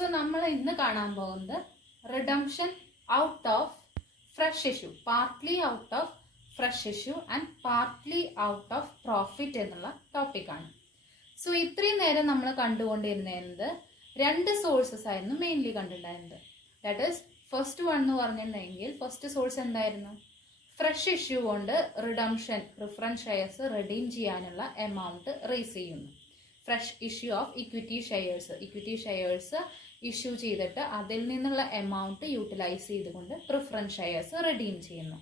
So നമ്മൾ ഇന്ന് കാണാൻ പോകുന്നത് redemption out of fresh issue, partly out of fresh issue and partly out of profit എന്നുള്ള ടോപ്പിക്കാണ്. സോ ഇത്രയും നേരം നമ്മൾ കണ്ടുകൊണ്ടിരുന്നത് രണ്ട് സോഴ്സസ് ആയിരുന്നു മെയിൻലി കണ്ടിട്ടുണ്ടായിരുന്നത്. ദാറ്റ് ഈസ് ഫസ്റ്റ് വൺ എന്ന് പറഞ്ഞിട്ടുണ്ടെങ്കിൽ ഫസ്റ്റ് സോഴ്സ് എന്തായിരുന്നു? ഫ്രഷ് ഇഷ്യൂ കൊണ്ട് റിഡംഷൻ പ്രിഫറൻസ് ഷെയർസ് റിഡീം ചെയ്യാനുള്ള എമൗണ്ട് റേസ് ചെയ്യുന്നു. Fresh issue of equity shares issue ചെയ്തിട്ട് അതിൽ നിന്നുള്ള എമൗണ്ട് യൂട്ടിലൈസ് ചെയ്തുകൊണ്ട് പ്രിഫറൻസ് ഷെയർസ് റിഡീം ചെയ്യുന്നു.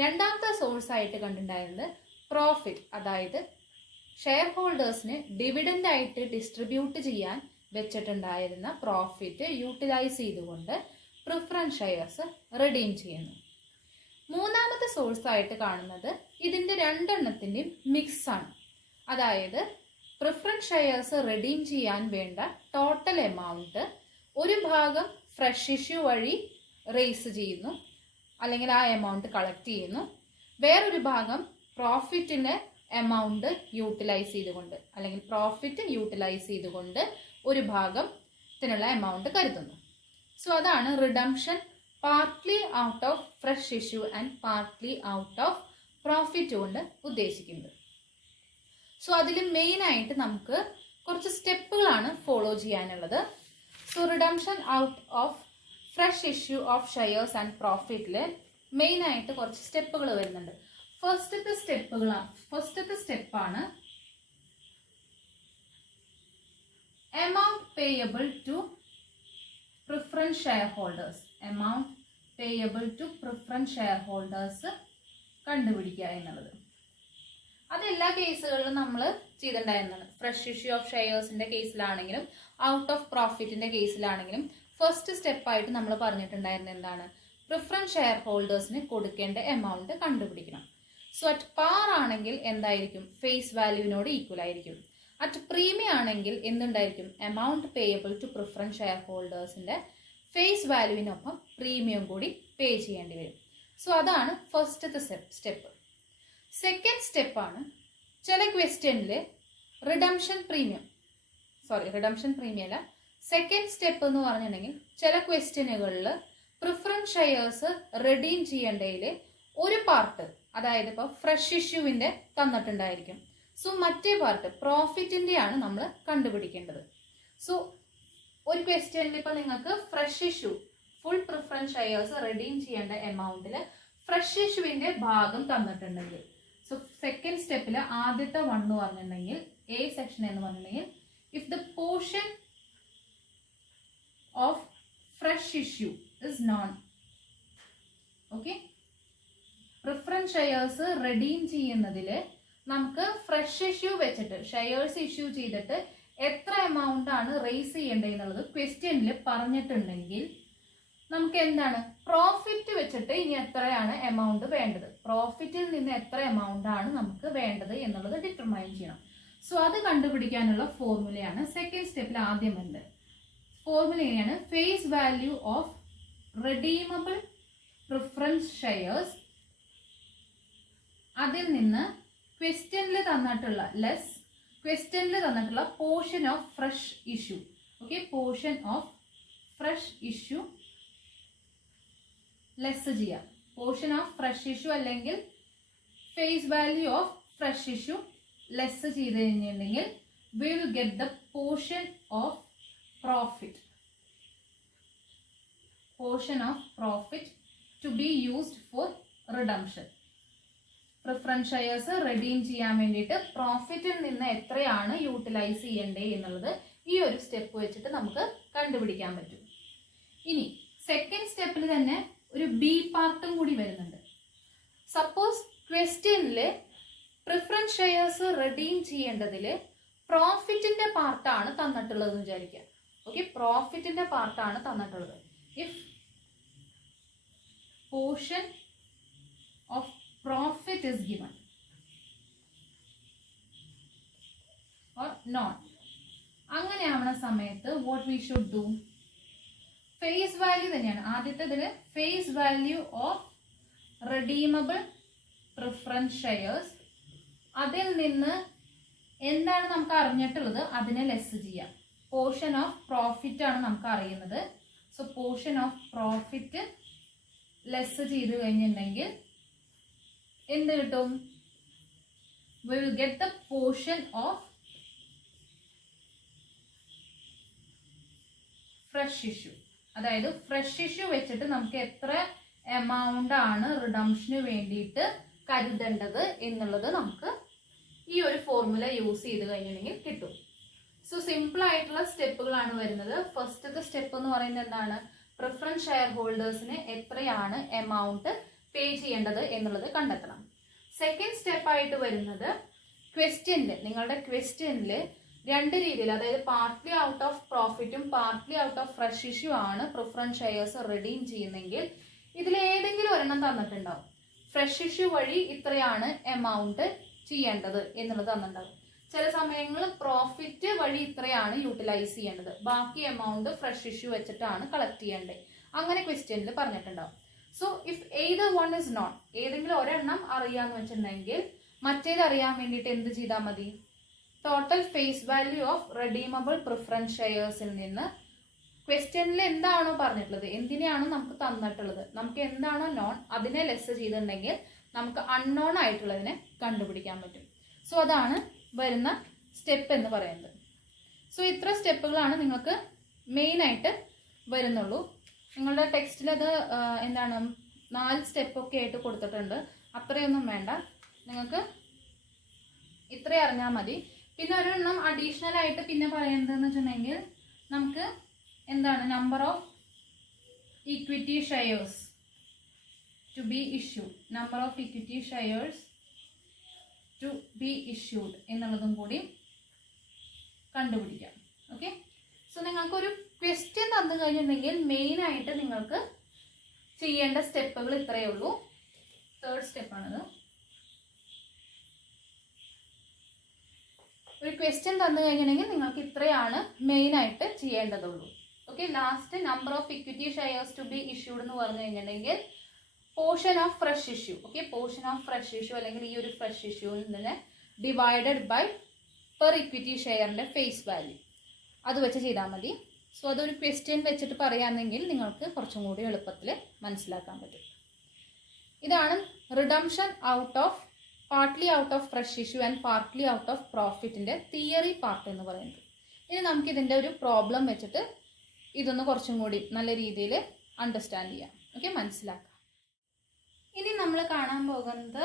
രണ്ടാമത്തെ സോഴ്സ് ആയിട്ട് കണ്ടിട്ടുണ്ടായിരുന്നത് പ്രോഫിറ്റ്, അതായത് ഷെയർ ഹോൾഡേഴ്സിന് ഡിവിഡൻഡ് ആയിട്ട് ഡിസ്ട്രിബ്യൂട്ട് ചെയ്യാൻ വെച്ചിട്ടുണ്ടായിരുന്ന പ്രോഫിറ്റ് യൂട്ടിലൈസ് ചെയ്തുകൊണ്ട് പ്രിഫറൻസ് ഷെയർസ് റിഡീം ചെയ്യുന്നു. മൂന്നാമത്തെ സോഴ്സ് ആയിട്ട് കാണുന്നത് ഇതിൻ്റെ രണ്ടെണ്ണത്തിൻ്റെയും മിക്സ് ആണ്. അതായത് പ്രിഫറൻസ് ഷെയർസ് റിഡീം ചെയ്യാൻ വേണ്ട ടോട്ടൽ എമൗണ്ട് ഒരു ഭാഗം ഫ്രഷ് ഇഷ്യൂ വഴി റേസ് ചെയ്യുന്നു, അല്ലെങ്കിൽ ആ എമൗണ്ട് കളക്ട് ചെയ്യുന്നു. വേറൊരു ഭാഗം പ്രോഫിറ്റിൻ്റെ എമൗണ്ട് യൂട്ടിലൈസ് ചെയ്തുകൊണ്ട്, അല്ലെങ്കിൽ പ്രോഫിറ്റ് യൂട്ടിലൈസ് ചെയ്തുകൊണ്ട് ഒരു ഭാഗത്തിനുള്ള എമൗണ്ട് കരുതുന്നു. സോ അതാണ് redemption partly out of fresh issue and partly out of profit കൊണ്ട് ഉദ്ദേശിക്കുന്നത്. സോ അതിൽ മെയിനായിട്ട് നമുക്ക് കുറച്ച് സ്റ്റെപ്പുകളാണ് ഫോളോ ചെയ്യാനുള്ളത്. So redemption out of fresh issue of shares and പ്രോഫിറ്റിൽ മെയിനായിട്ട് കുറച്ച് സ്റ്റെപ്പുകൾ വരുന്നുണ്ട്. ഫസ്റ്റത്തെ സ്റ്റെപ്പാണ് amount payable to preference share holders. Amount payable to preference share holders കണ്ടുപിടിക്കുക എന്നുള്ളത്. അത് എല്ലാ കേസുകളിലും നമ്മൾ ചെയ്തിട്ടുണ്ടായിരുന്നതാണ്. ഫ്രഷ് ഇഷ്യൂ ഓഫ് ഷെയർസിന്റെ കേസിലാണെങ്കിലും ഔട്ട് ഓഫ് പ്രോഫിറ്റിന്റെ കേസിലാണെങ്കിലും ഫസ്റ്റ് സ്റ്റെപ്പായിട്ട് നമ്മൾ പറഞ്ഞിട്ടുണ്ടായിരുന്നത് എന്താണ്? പ്രിഫറൻസ് ഷെയർ ഹോൾഡേഴ്സിന് കൊടുക്കേണ്ട എമൗണ്ട് കണ്ടുപിടിക്കണം. സോ അറ്റ് പാർ ആണെങ്കിൽ എന്തായിരിക്കും? ഫേസ് വാല്യൂവിനോട് ഈക്വൽ ആയിരിക്കും. അറ്റ് പ്രീമിയം ആണെങ്കിൽ എന്തുണ്ടായിരിക്കും? Amount payable to preference share ഹോൾഡേഴ്സിന്റെ ഫേസ് വാല്യൂവിനൊപ്പം പ്രീമിയം കൂടി പേ ചെയ്യേണ്ടി വരും. സോ അതാണ് ഫസ്റ്റത്തെ സ്റ്റെപ്പ്. സെക്കൻഡ് സ്റ്റെപ്പാണ് ചില ക്വസ്റ്റ്യനിൽ റിഡംഷൻ പ്രീമിയം അല്ല, സെക്കൻഡ് സ്റ്റെപ്പ് എന്ന് പറഞ്ഞിട്ടുണ്ടെങ്കിൽ ചില ക്വസ്റ്റ്യനുകളിൽ പ്രിഫറൻസ് ഷെയർസ് റിഡീം ചെയ്യേണ്ടതിൽ ഒരു പാർട്ട്, അതായത് ഇപ്പോൾ ഫ്രഷ് ഇഷ്യൂവിൻ്റെ തന്നിട്ടുണ്ടായിരിക്കും. സോ മറ്റേ പാർട്ട് പ്രോഫിറ്റിൻ്റെയാണ് നമ്മൾ കണ്ടുപിടിക്കേണ്ടത്. സോ ഒരു ക്വസ്റ്റ്യനിൽ ഇപ്പോൾ നിങ്ങൾക്ക് fresh issue full preference shares redeem ചെയ്യേണ്ട എമൗണ്ടിൽ ഫ്രഷ് ഇഷ്യൂവിൻ്റെ ഭാഗം തന്നിട്ടുണ്ടെങ്കിൽ, സോ സെക്കൻഡ് സ്റ്റെപ്പിൽ ആദ്യത്തെ വൺ എന്ന് പറഞ്ഞിട്ടുണ്ടെങ്കിൽ എ സെക്ഷൻ എന്ന് പറഞ്ഞിട്ടുണ്ടെങ്കിൽ if the portion of fresh issue is known, okay, preference shares redeem ചെയ്യുന്നതിൽ നമുക്ക് ഫ്രഷ് ഇഷ്യൂ വെച്ചിട്ട് ഷെയർസ് ഇഷ്യൂ ചെയ്തിട്ട് എത്ര എമൗണ്ട് ആണ് റേസ് ചെയ്യേണ്ടതെന്നുള്ളത് ക്വസ്റ്റ്യനിൽ പറഞ്ഞിട്ടുണ്ടെങ്കിൽ നമുക്ക് എന്താണ് പ്രോഫിറ്റ് വെച്ചിട്ട് ഇനി എത്രയാണ് എമൗണ്ട് വേണ്ടത്, പ്രോഫിറ്റിൽ നിന്ന് എത്ര എമൗണ്ട് ആണ് നമുക്ക് വേണ്ടത് എന്നുള്ളത് ഡിറ്റർമൈൻ ചെയ്യണം. സോ അത് കണ്ടുപിടിക്കാനുള്ള ഫോർമുലയാണ് സെക്കൻഡ് സ്റ്റെപ്പിൽ ആദ്യം വരുന്നത്. ഫോർമുല എങ്ങനെയാണ്? Face value of redeemable preference shares, അതിൽ നിന്ന് ക്വസ്റ്റ്യനിൽ തന്നിട്ടുള്ള portion of fresh issue, okay, portion of fresh issue less ചെയ്യാം. പോർഷൻ ഓഫ് ഫ്രഷ് ഇഷ്യൂ അല്ലെങ്കിൽ face value of fresh issue less ചെയ്ത് കഴിഞ്ഞിട്ടുണ്ടെങ്കിൽ we will get the portion of profit to be used for redemption. Preference shares redeem ചെയ്യാൻ വേണ്ടിയിട്ട് പ്രോഫിറ്റിൽ നിന്ന് എത്രയാണ് utilise ചെയ്യേണ്ടത് എന്നുള്ളത് ഈ ഒരു സ്റ്റെപ്പ് വെച്ചിട്ട് നമുക്ക് കണ്ടുപിടിക്കാൻ പറ്റും. ഇനി സെക്കൻഡ് സ്റ്റെപ്പിൽ തന്നെ ഒരു ബി പാർട്ടും കൂടി വരുന്നുണ്ട്. സപ്പോസ് ക്വസ്റ്റ്യനിൽ പ്രിഫറൻസ് ഷെയർസ് റിഡീം ചെയ്യേണ്ടതിൽ പ്രോഫിറ്റിന്റെ പാർട്ടാണ് തന്നിട്ടുള്ളതെന്ന് വിചാരിക്കുക. ഓക്കെ, പ്രോഫിറ്റിന്റെ പാർട്ടാണ് തന്നിട്ടുള്ളത്. If portion of profit is given or not, അങ്ങനെ ആവുന്ന സമയത്ത് what we should do, face value തന്നെയാണ് ആദ്യത്തേതില്, face value of redeemable preference shares, അതിൽ നിന്ന് എന്താണ് നമുക്ക് അറിഞ്ഞിട്ടുള്ളത് അതിനെ ലെസ് ചെയ്യാം. പോർഷൻ ഓഫ് പ്രോഫിറ്റ് ആണ് നമുക്ക് അറിയുന്നത്. So portion of profit less ചെയ്ത് കഴിഞ്ഞിട്ടുണ്ടെങ്കിൽ എന്ത് കിട്ടും? we will get the portion of fresh issue. അതായത് ഫ്രഷ് ഇഷ്യൂ വെച്ചിട്ട് നമുക്ക് എത്ര എമൗണ്ട് ആണ് റിഡംഷന് വേണ്ടിയിട്ട് കരുതേണ്ടത് എന്നുള്ളത് നമുക്ക് ഈ ഒരു ഫോർമുല യൂസ് ചെയ്ത് കഴിഞ്ഞിട്ടുണ്ടെങ്കിൽ കിട്ടും. സോ സിമ്പിൾ ആയിട്ടുള്ള സ്റ്റെപ്പുകളാണ് വരുന്നത്. ഫസ്റ്റത്തെ സ്റ്റെപ്പ് എന്ന് പറയുന്നത് എന്താണ്? പ്രിഫറൻസ് ഷെയർ ഹോൾഡേഴ്സിന് എത്രയാണ് എമൗണ്ട് പേ ചെയ്യേണ്ടത് എന്നുള്ളത് കണ്ടെത്തണം. സെക്കൻഡ് സ്റ്റെപ്പായിട്ട് വരുന്നത് ക്വസ്റ്റ്യനിൽ, നിങ്ങളുടെ ക്വസ്റ്റ്യനിൽ രണ്ട് രീതിയിൽ, അതായത് പാർട്ട്ലി ഔട്ട് ഓഫ് പ്രോഫിറ്റും partly out of fresh issue ആണ് പ്രിഫറൻസ് ഷെയർസ് റിഡീം ചെയ്യുന്നെങ്കിൽ ഇതിൽ ഏതെങ്കിലും ഒരെണ്ണം തന്നിട്ടുണ്ടാവും. ഫ്രഷ് ഇഷ്യൂ വഴി ഇത്രയാണ് എമൗണ്ട് ചെയ്യേണ്ടത് എന്നുള്ളത് തന്നിട്ടുണ്ടാവും. ചില സമയങ്ങളിൽ പ്രോഫിറ്റ് വഴി ഇത്രയാണ് യൂട്ടിലൈസ് ചെയ്യേണ്ടത്, ബാക്കി എമൗണ്ട് ഫ്രഷ് ഇഷ്യൂ വെച്ചിട്ടാണ് കളക്ട് ചെയ്യേണ്ടത്, അങ്ങനെ ക്വസ്റ്റ്യനിൽ പറഞ്ഞിട്ടുണ്ടാവും. So if either one is not, ഏതെങ്കിലും ഒരെണ്ണം അറിയാന്ന് വെച്ചിട്ടുണ്ടെങ്കിൽ മറ്റേത് അറിയാൻ വേണ്ടിയിട്ട് എന്ത് ചെയ്താൽ മതി? Total face value of redeemable preference ഷെയർസിൽ നിന്ന് ക്വസ്റ്റ്യനിൽ എന്താണോ പറഞ്ഞിട്ടുള്ളത്, എന്തിനെയാണോ നമുക്ക് തന്നിട്ടുള്ളത്, നമുക്ക് എന്താണോ നോൺ അതിനെ ലെസ് ചെയ്തിട്ടുണ്ടെങ്കിൽ നമുക്ക് അൺനോൺ ആയിട്ടുള്ളതിനെ കണ്ടുപിടിക്കാൻ പറ്റും. സോ അതാണ് വരുന്ന സ്റ്റെപ്പ് എന്ന് പറയുന്നത്. സോ ഇത്ര സ്റ്റെപ്പുകളാണ് നിങ്ങൾക്ക് മെയിനായിട്ട് വരുന്നുള്ളൂ. നിങ്ങളുടെ ടെക്സ്റ്റിൽ അത് എന്താണ് 4 സ്റ്റെപ്പൊക്കെ ആയിട്ട് കൊടുത്തിട്ടുണ്ട്. അത്രയൊന്നും വേണ്ട, നിങ്ങൾക്ക് ഇത്രയും അറിഞ്ഞാൽ മതി. പിന്നെ ഒരെണ്ണം അഡീഷണൽ ആയിട്ട് പിന്നെ പറയുന്നതെന്ന് വെച്ചിട്ടുണ്ടെങ്കിൽ നമുക്ക് എന്താണ് number of equity shares to be issued, number of equity shares to be issued എന്നുള്ളതും കൂടി കണ്ടുപിടിക്കാം. ഓക്കെ, സോ നിങ്ങൾക്കൊരു ക്വസ്റ്റ്യൻ തന്നു കഴിഞ്ഞിട്ടുണ്ടെങ്കിൽ മെയിനായിട്ട് നിങ്ങൾക്ക് ചെയ്യേണ്ട സ്റ്റെപ്പുകൾ ഇത്രയേ ഉള്ളൂ. തേർഡ് സ്റ്റെപ്പാണിത്. ഒരു ക്വസ്റ്റ്യൻ തന്നു കഴിഞ്ഞിട്ടുണ്ടെങ്കിൽ നിങ്ങൾക്ക് ഇത്രയാണ് മെയിനായിട്ട് ചെയ്യേണ്ടതുള്ളൂ. Okay, last number of equity shares to be issued എന്ന് പറഞ്ഞു കഴിഞ്ഞിട്ടുണ്ടെങ്കിൽ portion of fresh issue. Okay, portion of fresh issue അല്ലെങ്കിൽ ഈ ഒരു ഫ്രഷ് ഇഷ്യൂവിൽ നിന്ന് ഡിവൈഡഡ് ബൈ പെർ ഇക്വിറ്റി ഷെയറിന്റെ ഫേസ് വാല്യൂ, അത് വെച്ച് ചെയ്താൽ മതി. സോ അതൊരു ക്വസ്റ്റ്യൻ വെച്ചിട്ട് പറയാമെങ്കിൽ നിങ്ങൾക്ക് കുറച്ചും കൂടി എളുപ്പത്തിൽ മനസ്സിലാക്കാൻ പറ്റും. ഇതാണ് redemption out of partly out of fresh issue and partly out of പ്രോഫിറ്റിന്റെ തിയറി പാർട്ട് എന്ന് പറയുന്നത്. ഇനി നമുക്ക് ഇതിന്റെ ഒരു പ്രോബ്ലം വെച്ചിട്ട് ഇതൊന്ന് കുറച്ചും കൂടി നല്ല രീതിയിൽ അണ്ടർസ്റ്റാൻഡ് ചെയ്യാം. ഓക്കെ, മനസ്സിലാക്കാം. ഇനി നമ്മൾ കാണാൻ പോകുന്നത്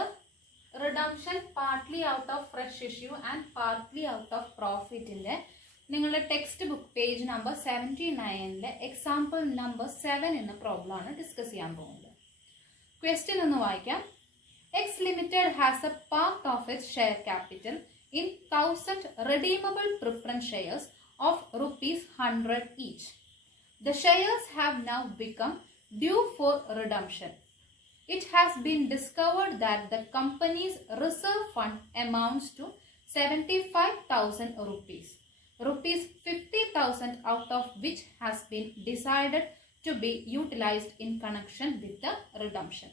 redemption partly out of fresh issue and partly out of പ്രോഫിറ്റിന്റെ നിങ്ങളുടെ text book page number 79 example number 7 എന്ന പ്രോബ്ലം ആണ് ഡിസ്കസ് ചെയ്യാൻ പോകുന്നത്. ക്വസ്റ്റ്യൻ ഒന്ന് വായിക്കാം. X Limited has a part of its share capital in 1000 redeemable preference shares of ₹100 each. The shares have now become due for redemption. It has been discovered that the company's reserve fund amounts to ₹75,000, rupees 50,000 out of which has been decided to be utilized in connection with the redemption.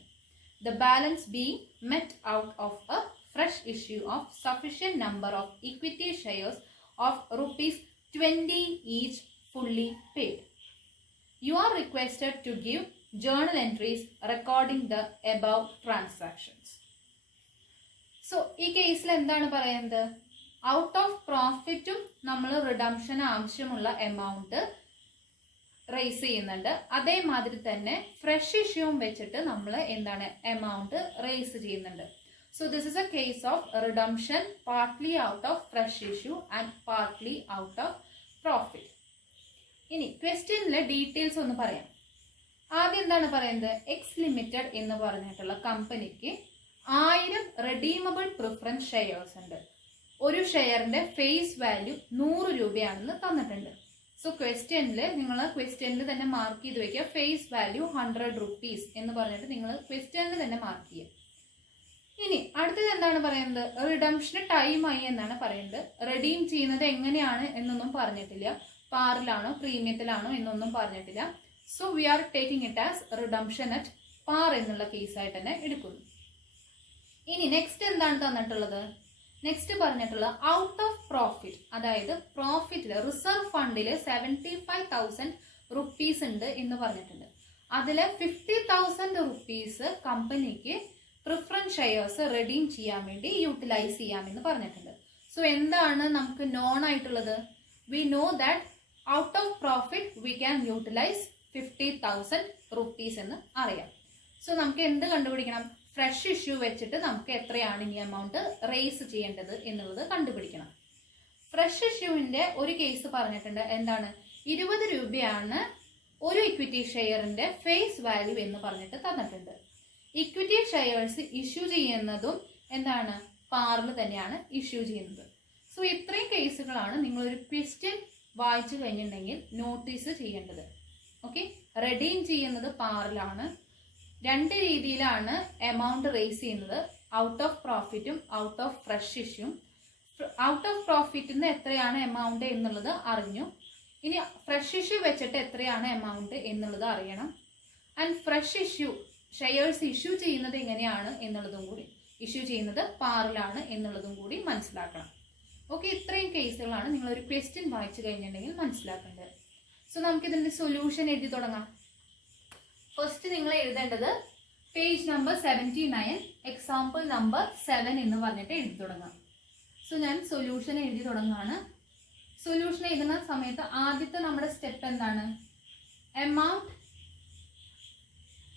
The balance being met out of a fresh issue of sufficient number of equity shares of ₹20 each fully paid. You are requested to give journal entries recording the above transactions. So, ഈ കേസിൽ എന്താണ് പറയുന്നത്? Out of പ്രോഫിറ്റും നമ്മൾ റിഡംഷന് ആവശ്യമുള്ള amount raise ചെയ്യുന്നുണ്ട്, അതേമാതിരി തന്നെ fresh ഇഷ്യൂവും വെച്ചിട്ട് നമ്മൾ എന്താണ് എമൗണ്ട് റേസ് ചെയ്യുന്നുണ്ട്. So this is A case of redemption partly out of fresh issue and partly out of profit. ഇനി ക്വസ്റ്റ്യനിലെ ഡീറ്റെയിൽസ് ഒന്ന് പറയാം. ആദ്യം എന്താണ് പറയുന്നത്? എക്സ് ലിമിറ്റഡ് എന്ന് പറഞ്ഞിട്ടുള്ള കമ്പനിക്ക് 1000 റെഡീമബിൾ പ്രിഫറൻസ് ഷെയർസ് ഉണ്ട്. ഒരു ഷെയറിന്റെ ഫേസ് വാല്യൂ 100 രൂപയാണെന്ന് തന്നിട്ടുണ്ട്. സോ ക്വസ്റ്റ്യനിൽ നിങ്ങൾ ക്വസ്റ്റ്യനിൽ തന്നെ മാർക്ക് ചെയ്ത് വെക്കുക ഫേസ് വാല്യൂ 100 rupees എന്ന് പറഞ്ഞിട്ട് നിങ്ങൾ ക്വസ്റ്റ്യനിൽ തന്നെ മാർക്ക് ചെയ്യുക. ഇനി അടുത്തത് എന്താണ് പറയുന്നത്? റിഡംഷന് ടൈം ആയി എന്നാണ് പറയുന്നത്. റെഡീം ചെയ്യുന്നത് എങ്ങനെയാണ് എന്നൊന്നും പറഞ്ഞിട്ടില്ല. പാറിലാണോ പ്രീമിയത്തിലാണോ എന്നൊന്നും പറഞ്ഞിട്ടില്ല. So we are taking it as redemption at par എന്നുള്ള കേസായിട്ട് തന്നെ എടുക്കുന്നു. ഇനി നെക്സ്റ്റ് എന്താണ് തന്നിട്ടുള്ളത്? നെക്സ്റ്റ് പറഞ്ഞിട്ടുള്ള ഔട്ട് ഓഫ് പ്രോഫിറ്റ്, അതായത് പ്രോഫിറ്റിൽ റിസർവ് ഫണ്ടിൽ 75,000 റുപ്പീസ് ഉണ്ട് എന്ന് പറഞ്ഞിട്ടുണ്ട്. അതിൽ 50,000 റുപ്പീസ് കമ്പനിക്ക് പ്രിഫറൻസ് ഷെയർസ് റെഡീം ചെയ്യാൻ വേണ്ടി യൂട്ടിലൈസ് ചെയ്യാമെന്ന് പറഞ്ഞിട്ടുണ്ട്. സോ എന്താണ് നമുക്ക് നോൺ ആയിട്ടുള്ളത്? We know that out of profit we can utilise 50,000 rupees എന്ന് അറിയാം. സോ നമുക്ക് എന്ത് കണ്ടുപിടിക്കണം? ഫ്രഷ് ഇഷ്യൂ വെച്ചിട്ട് നമുക്ക് എത്രയാണ് ഇനി എമൗണ്ട് റേസ് ചെയ്യേണ്ടത് എന്നുള്ളത് കണ്ടുപിടിക്കണം. ഫ്രഷ് ഇഷ്യൂവിന്റെ ഒരു കേസ് പറഞ്ഞിട്ടുണ്ട്. എന്താണ്? 20 രൂപയാണ് ഒരു ഇക്വിറ്റി ഷെയറിന്റെ ഫേസ് വാല്യൂ എന്ന് പറഞ്ഞിട്ട് തന്നിട്ടുണ്ട്. ഇക്വിറ്റി ഷെയർസ് ഇഷ്യൂ ചെയ്യുന്നതും എന്താണ്? പാറിൽ തന്നെയാണ് ഇഷ്യൂ ചെയ്യുന്നത്. സോ ഇത്രയും കേസുകളാണ് നിങ്ങളൊരു ക്വസ്റ്റ്യൻ വായിച്ചു കഴിഞ്ഞിട്ടുണ്ടെങ്കിൽ നോട്ടീസ് ചെയ്യേണ്ടത്. ഓക്കെ, റെഡീം ചെയ്യുന്നത് പാറിലാണ്. 2 രീതിയിലാണ് എമൗണ്ട് റേസ് ചെയ്യുന്നത്, ഔട്ട് ഓഫ് പ്രോഫിറ്റും out of fresh issue. Out of പ്രോഫിറ്റിൽ നിന്ന് എത്രയാണ് എമൗണ്ട് എന്നുള്ളത് അറിഞ്ഞു. ഇനി ഫ്രഷ് ഇഷ്യൂ വെച്ചിട്ട് എത്രയാണ് എമൗണ്ട് എന്നുള്ളത് അറിയണം. And fresh issue shares issue ചെയ്യുന്നത് എങ്ങനെയാണ് എന്നുള്ളതും കൂടി, ഇഷ്യൂ ചെയ്യുന്നത് പാറിലാണ് എന്നുള്ളതും കൂടി മനസ്സിലാക്കണം. ഓക്കെ, ഇത്രയും കേസുകളാണ് നിങ്ങളൊരു ക്വസ്റ്റ്യൻ വായിച്ചു കഴിഞ്ഞിട്ടുണ്ടെങ്കിൽ മനസ്സിലാക്കേണ്ടത്. സോ നമുക്കിതിൻ്റെ സൊല്യൂഷൻ എഴുതി തുടങ്ങാം. ഫസ്റ്റ് നിങ്ങൾ എഴുതേണ്ടത് പേജ് നമ്പർ 79 എക്സാമ്പിൾ നമ്പർ 7 എന്ന് പറഞ്ഞിട്ട് എഴുതി തുടങ്ങാം. സോ ഞാൻ സൊല്യൂഷൻ എഴുതി തുടങ്ങുകയാണ്. സൊല്യൂഷൻ എഴുതുന്ന സമയത്ത് ആദ്യത്തെ നമ്മുടെ സ്റ്റെപ്പ് എന്താണ്? Amount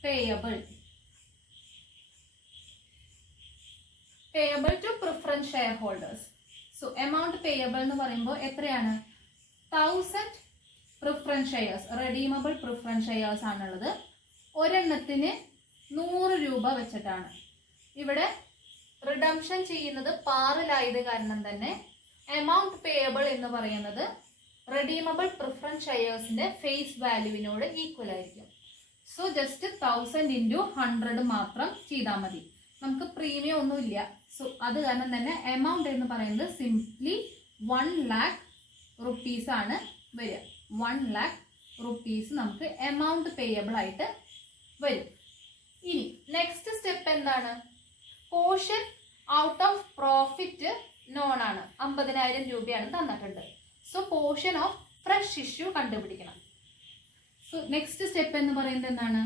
payable to preference share holders. So amount payable എന്ന് പറയുമ്പോൾ എത്രയാണ്? 1000 preference shares, redeemable preference shares ആണുള്ളത്. ഒരെണ്ണത്തിന് 100 രൂപ വെച്ചിട്ടാണ്. ഇവിടെ റിഡംഷൻ ചെയ്യുന്നത് പാറിലായത് കാരണം തന്നെ എമൗണ്ട് പേയബിൾ എന്ന് പറയുന്നത് റെഡീമബിൾ പ്രിഫറൻസ് ഷെയർസിന്റെ ഫേസ് വാല്യൂവിനോട് ഈക്വൽ ആയിരിക്കും. സോ ജസ്റ്റ് 1000 × 100 മാത്രം ചെയ്താൽ മതി. നമുക്ക് പ്രീമിയം ഒന്നുമില്ല. സോ അത് കാരണം തന്നെ എമൗണ്ട് എന്ന് പറയുന്നത് സിംപ്ലി 1 lakh റുപ്പീസ് ആണ് വരിക. 1 lakh റുപ്പീസ് നമുക്ക് എമൗണ്ട് പേയബിൾ ആയിട്ട് വരും. ഇനി നെക്സ്റ്റ് സ്റ്റെപ്പ് എന്താണ്? Portion out of profit known ആണ്, 50,000 രൂപയാണ് തന്നിട്ടുണ്ട്. So portion of fresh issue കണ്ടുപിടിക്കണം. സോ നെക്സ്റ്റ് സ്റ്റെപ്പ് എന്ന് പറയുന്നത് എന്താണ്?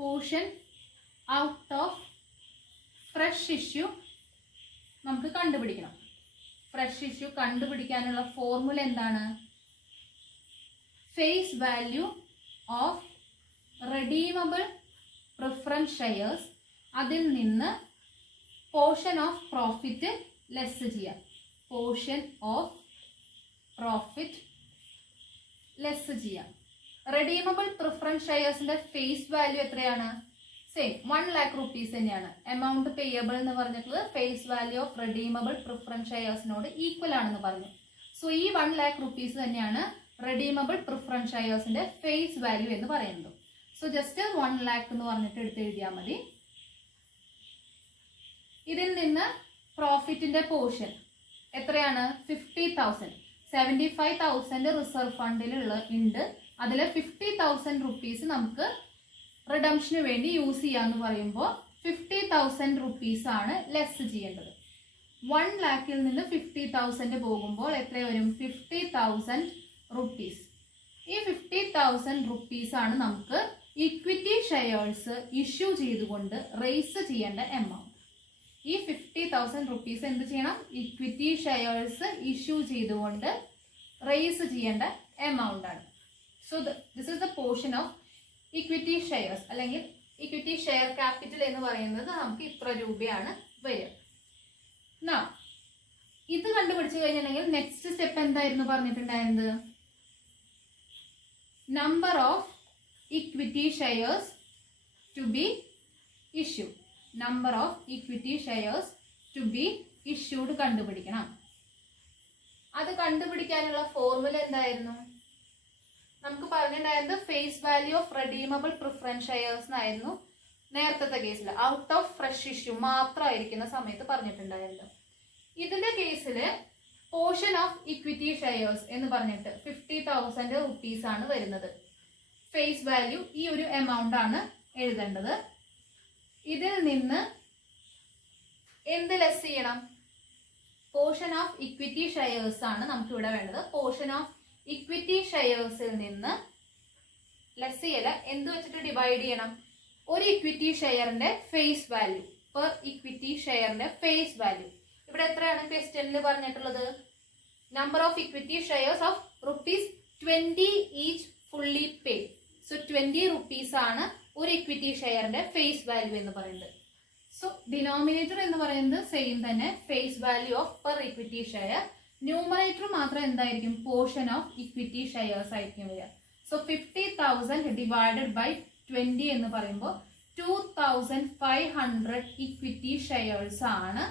Portion out of fresh issue നമുക്ക് കണ്ടുപിടിക്കണം. ഫ്രഷ് ഇഷ്യൂ കണ്ടുപിടിക്കാനുള്ള ഫോർമുല എന്താണ്? Face value of redeemable preference shares, അതിൽ നിന്ന് പോർഷൻ ഓഫ് പ്രോഫിറ്റ് ലെസ് ചെയ്യാം. പോർഷൻ ഓഫ് പ്രോഫിറ്റ് ലെസ് ചെയ്യാം. റെഡീമബിൾ പ്രിഫറൻസ് ഷെയർസിന്റെ ഫേസ് വാല്യൂ എത്രയാണ്? സെയിം 1 lakh റുപ്പീസ് തന്നെയാണ്. എമൗണ്ട് പേയബിൾ എന്ന് പറഞ്ഞിട്ടുള്ളത് face value of redeemable preference ഷെയർസിനോട് ഈക്വൽ ആണെന്ന് പറഞ്ഞു. സോ ഈ 1 lakh റുപ്പീസ് തന്നെയാണ് റെഡീമബിൾ പ്രിഫറൻസ് ഷെയർസിന്റെ ഫേസ് വാല്യൂ എന്ന് പറയുന്നത്. സോ ജസ്റ്റ് 1 lakh എന്ന് പറഞ്ഞിട്ട് എടുത്ത് എഴുതിയാൽ മതി. ഇതിൽ നിന്ന് പ്രോഫിറ്റിന്റെ പോർഷൻ എത്രയാണ്? 50,000. 75,000 റിസർവ് ഫണ്ടിലുള്ള ഉണ്ട്. അതിൽ 50,000 റുപ്പീസ് നമുക്ക് റിഡംഷന് വേണ്ടി യൂസ് ചെയ്യാന്ന് പറയുമ്പോൾ 50,000 റുപ്പീസ് ആണ് ലെസ് ചെയ്യേണ്ടത്. 1 lakhൽ നിന്ന് 50,000 പോകുമ്പോൾ എത്ര വരും? 50,000 റുപ്പീസ്. ഈ 50,000 റുപ്പീസ് ആണ് നമുക്ക് ഇക്വിറ്റി ഷെയർസ് ഇഷ്യൂ ചെയ്തുകൊണ്ട് റേസ് ചെയ്യേണ്ട എമൗണ്ട്. ഈ 50,000 റുപ്പീസ് എന്ത് ചെയ്യണം? ഇക്വിറ്റി ഷെയർസ് ഇഷ്യൂ ചെയ്തുകൊണ്ട് റേസ് ചെയ്യേണ്ട എമൗണ്ട് ആണ്. So this is the portion of equity shares, അല്ലെങ്കിൽ ഇക്വിറ്റി ഷെയർ ക്യാപിറ്റൽ എന്ന് പറയുന്നത് നമുക്ക് ഇത്ര രൂപയാണ് വരിക. ഇത് കണ്ടുപിടിച്ചു കഴിഞ്ഞിട്ടുണ്ടെങ്കിൽ നെക്സ്റ്റ് സ്റ്റെപ്പ് എന്തായിരുന്നു പറഞ്ഞിട്ടുണ്ടായിരുന്നത്? Number of equity shares to be issue. Number of equity shares to be issued കണ്ടുപിടിക്കണം. അത് കണ്ടുപിടിക്കാനുള്ള ഫോർമുല എന്തായിരുന്നു? നമുക്ക് പറഞ്ഞിട്ടുണ്ടായിരുന്നത് face value of redeemable preference shares എന്നായിരുന്നു നേരത്തെ കേസിൽ. ഔട്ട് ഓഫ് ഫ്രഷ് ഇഷ്യൂ മാത്രമായിരിക്കുന്ന സമയത്ത് പറഞ്ഞിട്ടുണ്ടായിരുന്നു. ഇതിന്റെ കേസിൽ പോർഷൻ ഓഫ് ഇക്വിറ്റി ഷെയർസ് എന്ന് പറഞ്ഞിട്ട് 50,000 റുപ്പീസ് ആണ് വരുന്നത്. ഫേസ് വാല്യൂ ഈ ഒരു എമൗണ്ട് ആണ് എഴുതേണ്ടത്. ഇതിൽ നിന്ന് എന്ത് ലെസ് ചെയ്യണം? പോർഷൻ ഓഫ് ഇക്വിറ്റി ഷെയർസ് ആണ് നമുക്ക് ഇവിടെ വേണ്ടത്. പോർഷൻ ഓഫ് ഇക്വിറ്റി ഷെയർസിൽ നിന്ന് ലെസ് ചെയ്യല, എന്ത് വെച്ചിട്ട് ഡിവൈഡ് ചെയ്യണം? ഒരു ഇക്വിറ്റി ഷെയറിന്റെ ഫേസ് വാല്യൂ, പെർ ഇക്വിറ്റി ഷെയറിന്റെ ഫേസ് വാല്യൂ. ഇവിടെ എത്രയാണ് ക്വസ്റ്റ്യനിൽ പറഞ്ഞിട്ടുള്ളത്? Number of equity shares of ₹20 each fully paid. So 20 rupees ആണ് ഒരു ഇക്വിറ്റി ഷെയറിന്റെ ഫേസ് വാല്യൂ എന്ന് പറയുന്നത്. സോ ഡിനോമിനേറ്റർ എന്ന് പറയുന്നത് സെയിം തന്നെ, face value of per equity share. Numerator മാത്രം എന്തായിരിക്കും? പോർഷൻ ഓഫ് ഇക്വിറ്റി ഷെയർസ് ആയിരിക്കും വരിക. സോ 50,000 ഡിവൈഡഡ് ബൈ 20 എന്ന് പറയുമ്പോൾ 2,500 ഇക്വിറ്റി ഷെയർസ് ആണ്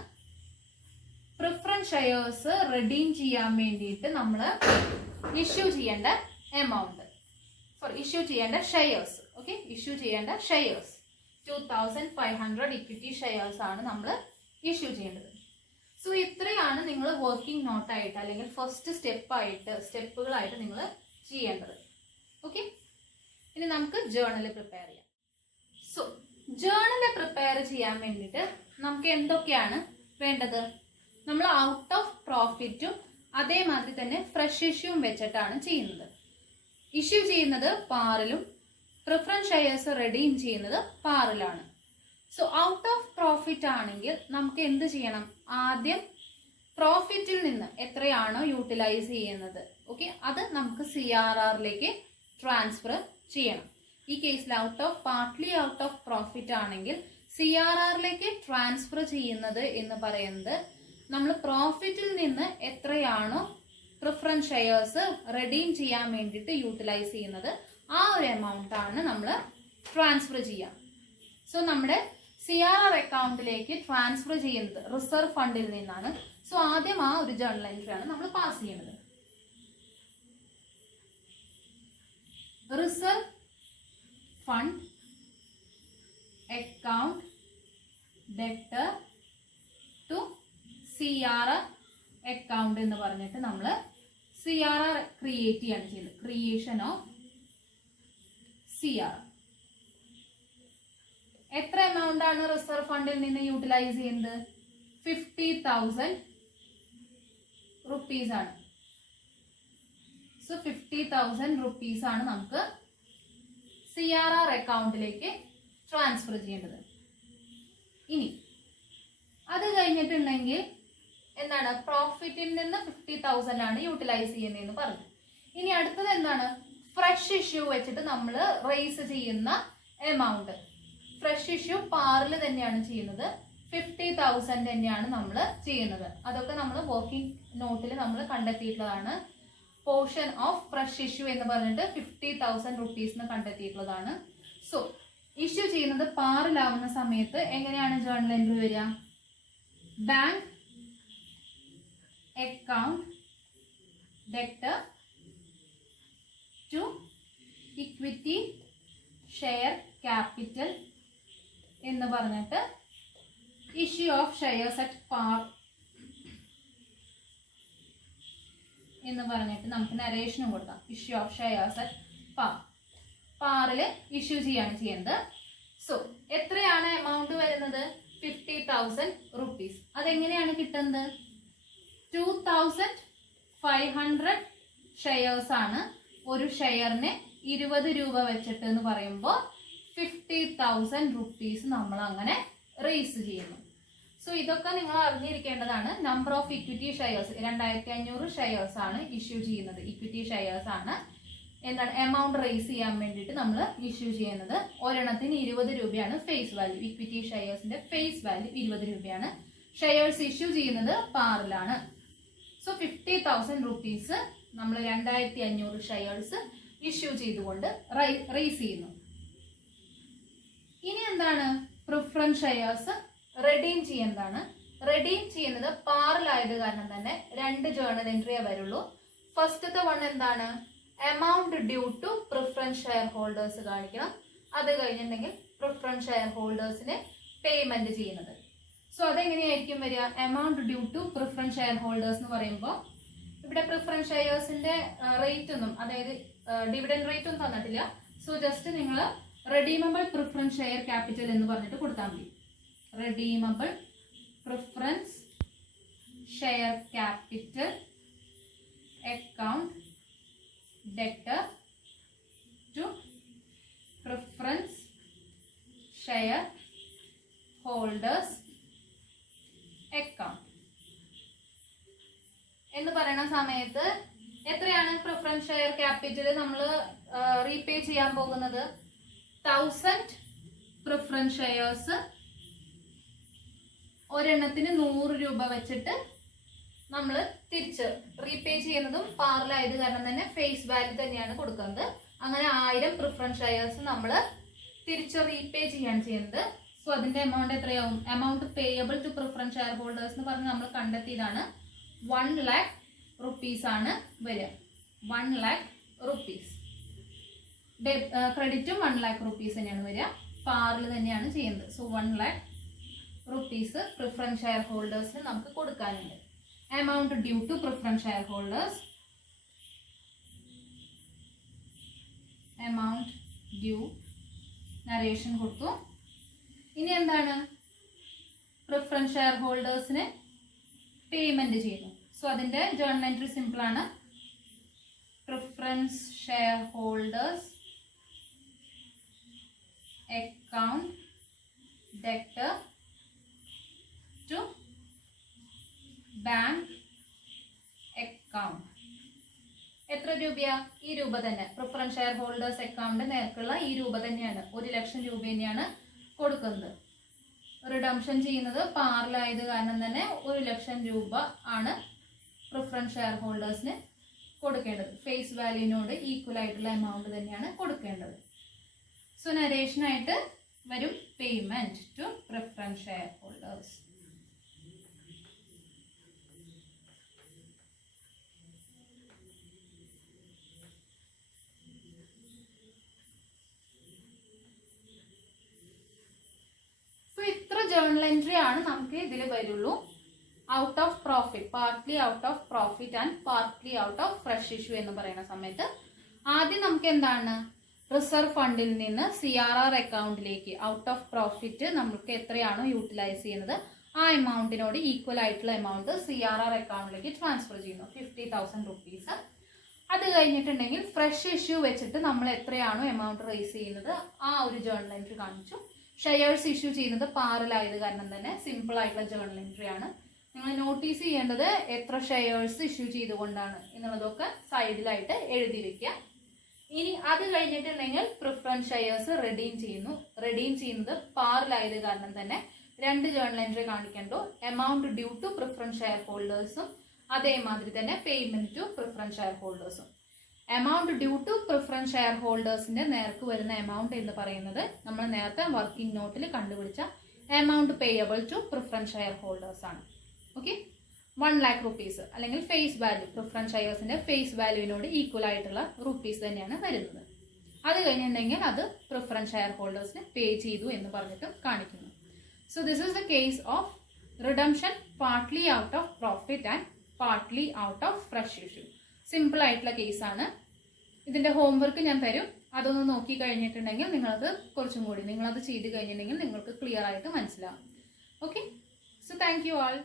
പ്രിഫറൻസ് ഷെയർസ് റെഡീം ചെയ്യാൻ വേണ്ടിയിട്ട് നമ്മൾ ഇഷ്യൂ ചെയ്യേണ്ട എമൗണ്ട്. ഇഷ്യൂ ചെയ്യേണ്ട ഷെയർസ്. ഓക്കെ, ഇഷ്യൂ ചെയ്യേണ്ട ഷെയർസ് 2,500 ഇക്വിറ്റി ഷെയർസ് ആണ് നമ്മൾ ഇഷ്യൂ ചെയ്യേണ്ടത്. സോ ഇത്രയാണ് നിങ്ങൾ വർക്കിംഗ് നോട്ടായിട്ട് അല്ലെങ്കിൽ ഫസ്റ്റ് സ്റ്റെപ്പുകളായിട്ട് നിങ്ങൾ ചെയ്യേണ്ടത്. ഓക്കെ, ഇനി നമുക്ക് ജേർണൽ പ്രിപ്പയർ ചെയ്യാം. സോ ജേർണൽ പ്രിപ്പയർ ചെയ്യാൻ വേണ്ടിയിട്ട് നമുക്ക് എന്തൊക്കെയാണ് വേണ്ടത്? നമ്മൾ ഔട്ട് ഓഫ് പ്രോഫിറ്റും അതേമാതിരി തന്നെ ഫ്രഷ് ഇഷ്യൂവും വെച്ചിട്ടാണ് ചെയ്യുന്നത്. ഇഷ്യൂ ചെയ്യുന്നത് പാറിലും പ്രിഫറൻസ് ഷെയർസ് റെഡീം ചെയ്യുന്നത് പാറിലാണ്. സോ ഔട്ട് ഓഫ് പ്രോഫിറ്റ് ആണെങ്കിൽ നമുക്ക് എന്ത് ചെയ്യണം? ആദ്യം പ്രോഫിറ്റിൽ നിന്ന് എത്രയാണോ യൂട്ടിലൈസ് ചെയ്യുന്നത്, ഓക്കെ, അത് നമുക്ക് CRRലേക്ക് ട്രാൻസ്ഫർ ചെയ്യണം. ഈ കേസിൽ പാർട്ട്ലി ഔട്ട് ഓഫ് പ്രോഫിറ്റ് ആണെങ്കിൽ CRRലേക്ക് ട്രാൻസ്ഫർ ചെയ്യുന്നത് എന്ന് പറയുന്നത് നമ്മൾ പ്രോഫിറ്റിൽ നിന്ന് എത്രയാണോ പ്രിഫറൻസ് ഷെയർസ് റെഡീം ചെയ്യാൻ വേണ്ടിയിട്ട് യൂട്ടിലൈസ് ചെയ്യുന്നത് ആ ഒരു എമൗണ്ട് ആണ് നമ്മൾ ട്രാൻസ്ഫർ ചെയ്യാം. സോ നമ്മുടെ CRR അക്കൗണ്ടിലേക്ക് ട്രാൻസ്ഫർ ചെയ്യുന്നത് റിസർവ് ഫണ്ടിൽ നിന്നാണ്. സോ ആദ്യം ആ ഒരു ജേർണൽ എൻട്രി ആണ് നമ്മൾ പാസ് ചെയ്യുന്നത്. Reserve fund account debtor to CRR account എന്ന് പറഞ്ഞിട്ട് നമ്മൾ CRR ക്രിയേറ്റ് ചെയ്യാണ് ചെയ്യുന്നത്. Creation of CRR. എത്ര എമൗണ്ട് ആണ് റിസർവ് ഫണ്ടിൽ നിന്ന് യൂട്ടിലൈസ് ചെയ്യുന്നത്? 50,000 rupees ആണ്. സോ 50,000 rupees ആണ് നമുക്ക് CRR അക്കൗണ്ടിലേക്ക് ട്രാൻസ്ഫർ ചെയ്യേണ്ടത്. ഇനി അത് കഴിഞ്ഞിട്ടുണ്ടെങ്കിൽ എന്താണ്? പ്രോഫിറ്റിൽ നിന്ന് 50,000 ആണ് യൂട്ടിലൈസ് ചെയ്യുന്നതെന്ന് പറഞ്ഞു. ഇനി അടുത്തത് എന്താണ്? ഫ്രഷ് ഇഷ്യൂ വെച്ചിട്ട് നമ്മൾ റേസ് ചെയ്യുന്ന എമൗണ്ട്. ഫ്രഷ് ഇഷ്യൂ പാറിൽ തന്നെയാണ് ചെയ്യുന്നത്. 50,000 തന്നെയാണ് നമ്മൾ ചെയ്യുന്നത്. അതൊക്കെ നമ്മൾ വർക്കിംഗ് നോട്ടിൽ നമ്മൾ കണ്ടെത്തിയിട്ടുള്ളതാണ്. പോർഷൻ ഓഫ് ഫ്രഷ് ഇഷ്യൂ എന്ന് പറഞ്ഞിട്ട് 50,000 rupees കണ്ടെത്തിയിട്ടുള്ളതാണ്. സോ ഇഷ്യൂ ചെയ്യുന്നത് പാറിലാവുന്ന സമയത്ത് എങ്ങനെയാണ് ജേർണൽ എൻട്രി വരിക? Bank account debtor to equity share capital എന്ന് പറഞ്ഞിട്ട് issue of shares at par എന്ന് പറഞ്ഞിട്ട് നമുക്ക് നരേഷനും കൊടുക്കാം. Issue of shares at par. പാറിൽ ഇഷ്യൂ ചെയ്യാണ് ചെയ്യുന്നത്. സോ എത്രയാണ് എമൗണ്ട് വരുന്നത്? 50,000 rupees. അതെങ്ങനെയാണ് കിട്ടുന്നത്? 2,500 ഷെയർസ് ആണ്. ഒരു ഷെയറിന് 20 രൂപ വെച്ചിട്ട് എന്ന് പറയുമ്പോൾ 50,000 rupees നമ്മൾ അങ്ങനെ റേസ് ചെയ്യുന്നു. സോ ഇതൊക്കെ നിങ്ങൾ അറിഞ്ഞിരിക്കേണ്ടതാണ്. Number of equity shares 2,500 shares ആണ് ഇഷ്യൂ ചെയ്യുന്നത്. ഇക്വിറ്റി ഷെയർസ് ആണ് എന്താണ് എമൗണ്ട് റേസ് ചെയ്യാൻ വേണ്ടിയിട്ട് നമ്മൾ ഇഷ്യൂ ചെയ്യുന്നത്. ഒരെണ്ണത്തിന് 20 രൂപയാണ് ഫേസ് വാല്യൂ. ഇക്വിറ്റി ഷെയർസിന്റെ ഫേസ് വാല്യൂ 20 രൂപയാണ്. ഷെയർസ് ഇഷ്യൂ ചെയ്യുന്നത് പാറിലാണ്. സോ 50,000 rupees നമ്മൾ 2,500 ഷെയർസ് ഇഷ്യൂ ചെയ്തുകൊണ്ട് റേസ് ചെയ്യുന്നു. ഇനി എന്താണ്? പ്രിഫറൻസ് ഷെയർസ് റെഡീം ചെയ്യുന്നതാണ്. റെഡീം ചെയ്യുന്നത് പാറിലായത് കാരണം തന്നെ 2 ജേർണൽ എൻട്രിയേ വരുള്ളൂ. ഫസ്റ്റത്തെ വൺ എന്താണ്? Amount due to preference share holders കാണിക്കണം. അത് കഴിഞ്ഞിട്ടുണ്ടെങ്കിൽ പ്രിഫറൻസ് ഷെയർ ഹോൾഡേഴ്സിന് പേയ്മെന്റ് ചെയ്യുന്നത്. സോ അതെങ്ങനെയായിരിക്കും വരിക? Amount due to preference share holders എന്ന് പറയുമ്പോൾ ഇവിടെ പ്രിഫറൻസ് ഷെയർസിന്റെ റേറ്റ് ഒന്നും, അതായത് ഡിവിഡൻഡ് റേറ്റ് ഒന്നും തന്നിട്ടില്ല. സോ ജസ്റ്റ് നിങ്ങൾ റെഡീമബിൾ പ്രിഫറൻസ് ഷെയർ ക്യാപിറ്റൽ എന്ന് പറഞ്ഞിട്ട് കൊടുത്താൽ മതി. Redeemable preference share capital account debtor to preference share holders account എന്ന് പറയുന്ന സമയത്ത് എത്രയാണ് പ്രിഫറൻസ് ഷെയർ ക്യാപിറ്റൽ നമ്മൾ റീപേ ചെയ്യാൻ പോകുന്നത്? 1000 പ്രിഫറൻസ് ഷെയർസ് ഒരെണ്ണത്തിന് 100 രൂപ വെച്ചിട്ട് നമ്മൾ തിരിച്ച് റീപേ ചെയ്യുന്നതും പാറിലായത് കാരണം തന്നെ ഫേസ് വാല്യൂ തന്നെയാണ് കൊടുക്കുന്നത്. അങ്ങനെ 1000 പ്രിഫറൻസ് ഷെയർസ് നമ്മൾ തിരിച്ച് റീപേ ചെയ്യാണ് ചെയ്യുന്നത്. സോ അതിന്റെ എമൗണ്ട് എത്രയാവും? Amount payable to preference share holders എന്ന് പറഞ്ഞ് നമ്മൾ കണ്ടെത്തിയതാണ് 1 lakh rupees ആണ് വരിക. 1 lakh rupees. ക്രെഡിറ്റും 1 lakh rupees തന്നെയാണ് വരിക. പാറിൽ തന്നെയാണ് ചെയ്യുന്നത്. So 1 lakh rupees preference share ഹോൾഡേഴ്സിന് നമുക്ക് കൊടുക്കാനുണ്ട്. Amount due to preference share holders, amount due narration കൊടുത്തു. ഇനി എന്താണ്? പ്രിഫറൻസ് ഷെയർ ഹോൾഡേഴ്സിന് പേയ്മെന്റ് ചെയ്യുന്നു. സോ അതിന്റെ ജേർണൽ എൻട്രി സിമ്പിൾ ആണ്. Preference share holders account debtor to bank account. എത്ര രൂപയാ? ഈ രൂപ തന്നെ. പ്രിഫറൻസ് ഷെയർ ഹോൾഡേഴ്സ് അക്കൗണ്ട് നേർക്കുള്ള ഈ രൂപ തന്നെയാണ്. 1 ലക്ഷം രൂപ തന്നെയാണ് കൊടുക്കുന്നത്. റിഡംഷൻ ചെയ്യുന്നത് പാറിലായത് കാരണം തന്നെ 1 ലക്ഷം രൂപ ആണ് പ്രിഫറൻസ് ഷെയർ ഹോൾഡേഴ്സിന് കൊടുക്കേണ്ടത്. ഫേസ് വാല്യൂവിനോട് ഈക്വൽ ആയിട്ടുള്ള എമൗണ്ട് തന്നെയാണ് കൊടുക്കേണ്ടത്. സോ നരേഷനായിട്ട് വരും payment to preference share holders. ഇത്ര ജേർണൽ എൻട്രി ആണ് നമുക്ക് ഇതിൽ വരുള്ളൂ. Out of profit, partly out of profit and partly out of fresh issue എന്ന് പറയുന്ന സമയത്ത് ആദ്യം നമുക്ക് എന്താണ്? റിസർവ് ഫണ്ടിൽ നിന്ന് CRR അക്കൗണ്ടിലേക്ക് ഔട്ട് ഓഫ് പ്രോഫിറ്റ് നമുക്ക് എത്രയാണോ യൂട്ടിലൈസ് ചെയ്യുന്നത് ആ എമൗണ്ടിനോട് ഈക്വൽ ആയിട്ടുള്ള എമൗണ്ട് CRR അക്കൗണ്ടിലേക്ക് ട്രാൻസ്ഫർ ചെയ്യുന്നു, 50,000 rupees. അത് കഴിഞ്ഞിട്ടുണ്ടെങ്കിൽ ഫ്രഷ് ഇഷ്യൂ വെച്ചിട്ട് നമ്മൾ എത്രയാണോ എമൗണ്ട് റേസ് ചെയ്യുന്നത് ആ ഒരു ജേർണൽ എൻട്രി കാണിച്ചു. ഷെയർസ് ഇഷ്യൂ ചെയ്യുന്നത് പാറിലായത് കാരണം തന്നെ സിമ്പിൾ ആയിട്ടുള്ള ജേർണൽ എൻട്രി ആണ്. നിങ്ങൾ നോട്ടീസ് ചെയ്യേണ്ടത് എത്ര ഷെയർസ് ഇഷ്യൂ ചെയ്തുകൊണ്ടാണ് എന്നുള്ളതൊക്കെ സൈഡിലായിട്ട് എഴുതി വെക്കുക. ഇനി അത് കഴിഞ്ഞിട്ടുണ്ടെങ്കിൽ പ്രിഫറൻസ് ഷെയർസ് റെഡീം ചെയ്യുന്നു. റെഡീം ചെയ്യുന്നത് പാറിലായത് കാരണം തന്നെ 2 ജേർണൽ എൻട്രി കാണിക്കണ്ടോ. Amount due to preference share ഹോൾഡേഴ്സും അതേമാതിരി തന്നെ പേയ്മെന്റ് ടു പ്രിഫറൻസ് ഷെയർ ഹോൾഡേഴ്സും. Amount due to preference share ഹോൾഡേഴ്സിന്റെ നേർക്ക് വരുന്ന എമൗണ്ട് എന്ന് പറയുന്നത് നമ്മൾ നേരത്തെ വർക്കിംഗ് നോട്ടിൽ കണ്ടുപിടിച്ച amount payable to preference share holders ആണ്. ഓക്കെ, 1 lakh rupees അല്ലെങ്കിൽ ഫേസ് വാല്യൂ, പ്രിഫറൻസ് ഷെയർസിന്റെ ഫേസ് വാല്യൂവിനോട് ഈക്വൽ ആയിട്ടുള്ള റുപ്പീസ് തന്നെയാണ് വരുന്നത്. അത് കഴിഞ്ഞിട്ടുണ്ടെങ്കിൽ അത് പ്രിഫറൻസ് ഷെയർ ഹോൾഡേഴ്സിന് പേ ചെയ്തു എന്ന് പറഞ്ഞിട്ട് കാണിക്കുന്നു. So this is the case of redemption partly out of profit and partly out of fresh issue. Simple ആയിട്ടുള്ള കേസാണ്. ഇതിന്റെ ഹോംവർക്ക് ഞാൻ തരും. അതൊന്ന് നോക്കി കഴിഞ്ഞിട്ടുണ്ടെങ്കിൽ നിങ്ങൾക്ക് കുറച്ചും കൂടി നിങ്ങളത് ചെയ്ത് കഴിഞ്ഞിട്ടുണ്ടെങ്കിൽ നിങ്ങൾക്ക് ക്ലിയർ ആയിട്ട് മനസ്സിലാവും. Okay, so thank you all.